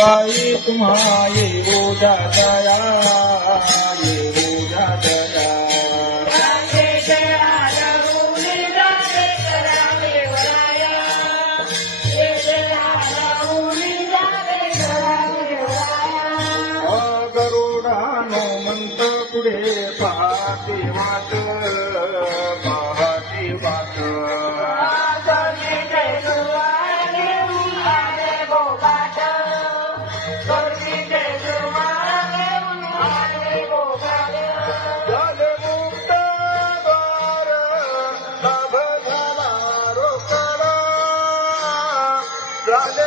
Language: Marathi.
बाई तुम्हा येऊ द्या दया। येऊ द्या दया गरुडानो म्हणत पुढे पहाटे वाट पहाटे वाट। Bye.